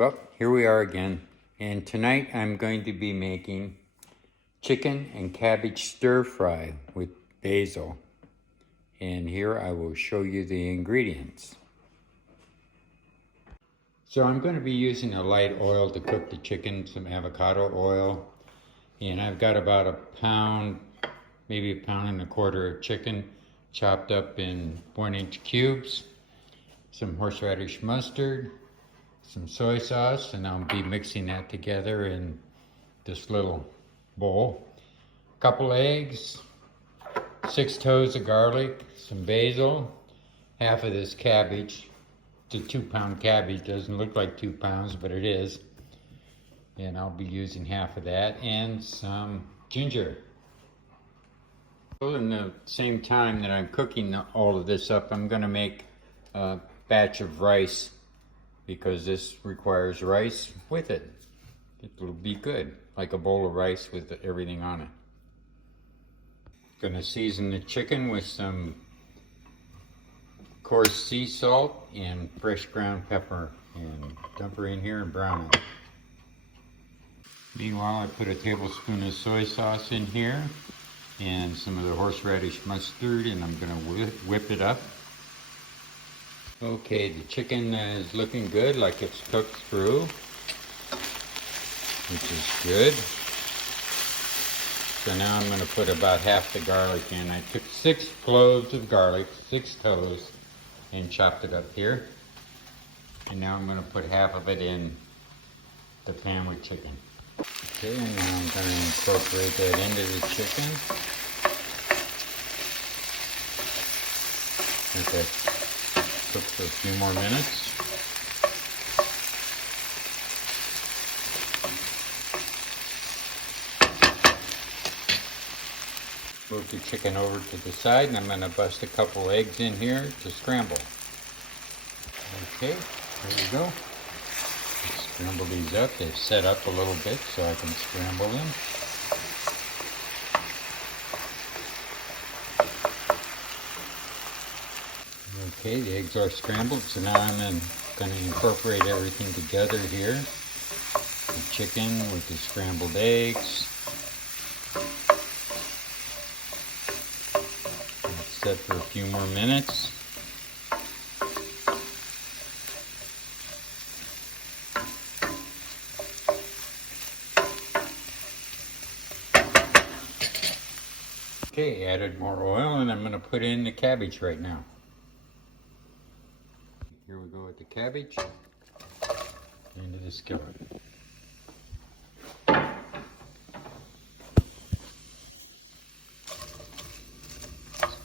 Well, here we are again, and tonight I'm going to be making chicken and cabbage stir fry with basil. And here I will show you the ingredients. So I'm going to be using a light oil to cook the chicken, some avocado oil, and I've got about a pound, maybe a pound and a quarter of chicken chopped up in 1-inch cubes, some horseradish mustard, some soy sauce, and I'll be mixing that together in this little bowl. A couple eggs, 6 toes of garlic, some basil, half of this cabbage. It's a 2-pound cabbage, doesn't look like 2 pounds, but it is. And I'll be using half of that, and some ginger. In the same time that I'm cooking all of this up, I'm gonna make a batch of rice, because this requires rice with it. It'll be good, like a bowl of rice with everything on it. Gonna season the chicken with some coarse sea salt and fresh ground pepper, and dump her in here and brown it. Meanwhile, I put a tablespoon of soy sauce in here and some of the horseradish mustard, and I'm gonna whip it up. Okay, the chicken is looking good, like it's cooked through, which is good. So now I'm going to put about half the garlic in. I took 6 cloves of garlic, 6 toes, and chopped it up here. And now I'm going to put half of it in the pan with chicken. Okay, and now I'm going to incorporate that into the chicken. Okay. Cook for a few more minutes. Move the chicken over to the side, and I'm going to bust a couple eggs in here to scramble. Okay, there we go. Let's scramble these up. They've set up a little bit so I can scramble them. Okay, the eggs are scrambled, so now I'm going to incorporate everything together here. The chicken with the scrambled eggs. Let's set for a few more minutes. Okay, added more oil, and I'm going to put in the cabbage right now. Here we go with the cabbage into the skillet.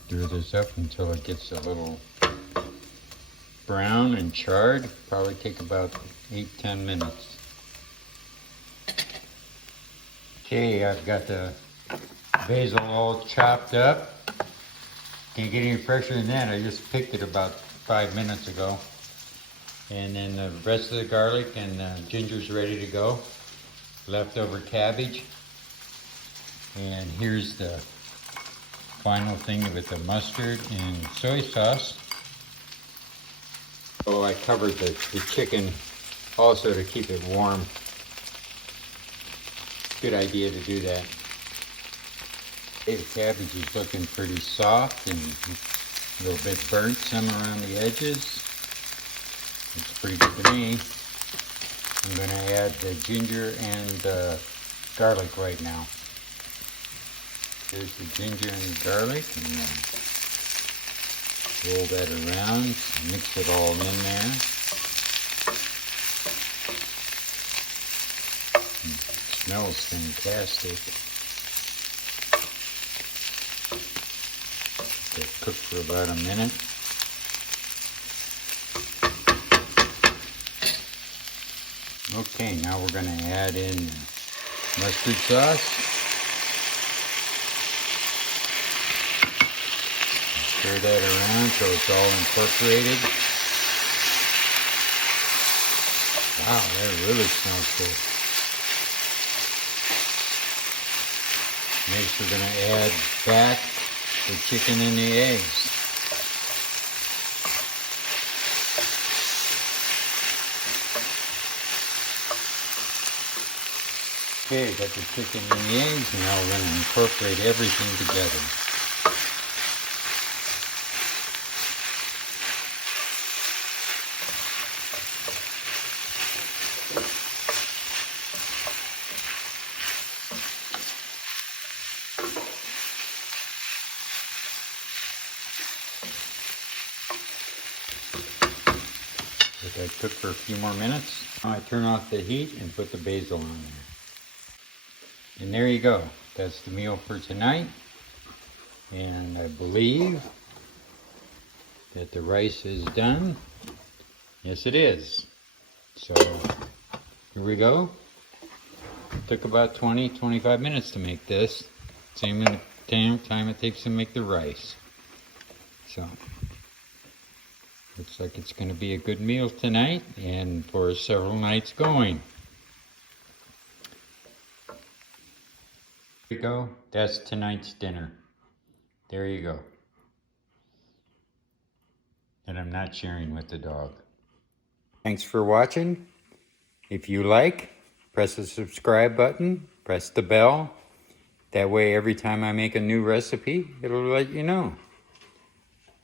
Stir this up until it gets a little brown and charred. Probably take about 8-10 minutes. Okay, I've got the basil all chopped up. Can't get any fresher than that. I just picked it about 5 minutes ago. And then the rest of the garlic and ginger's ready to go. Leftover cabbage. And here's the final thing with the mustard and soy sauce. Oh, I covered the chicken also to keep it warm. Good idea to do that. Okay, the cabbage is looking pretty soft and a little bit burnt, some around the edges. Looks pretty good to me. I'm going to add the ginger and the garlic right now. There's the ginger and the garlic, and roll that around, mix it all in there. It smells fantastic. Let that cook for about a minute. Okay, now we're going to add in mustard sauce. Stir that around so it's all incorporated. Wow, that really smells good. Next we're going to add back the chicken and the eggs. Okay, got the chicken and the eggs. Now we're going to incorporate everything together. Let that cook for a few more minutes. Now I turn off the heat and put the basil on there. And there you go. That's the meal for tonight. And I believe that the rice is done. Yes, it is. So here we go. It took about 20-25 minutes to make this. Same time it takes to make the rice. So looks like it's going to be a good meal tonight and for several nights going. There you go. That's tonight's dinner. There you go. And I'm not sharing with the dog. Thanks for watching. If you like, press the subscribe button, press the bell. That way every time I make a new recipe, it'll let you know.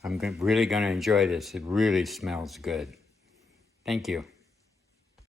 I'm really going to enjoy this. It really smells good. Thank you.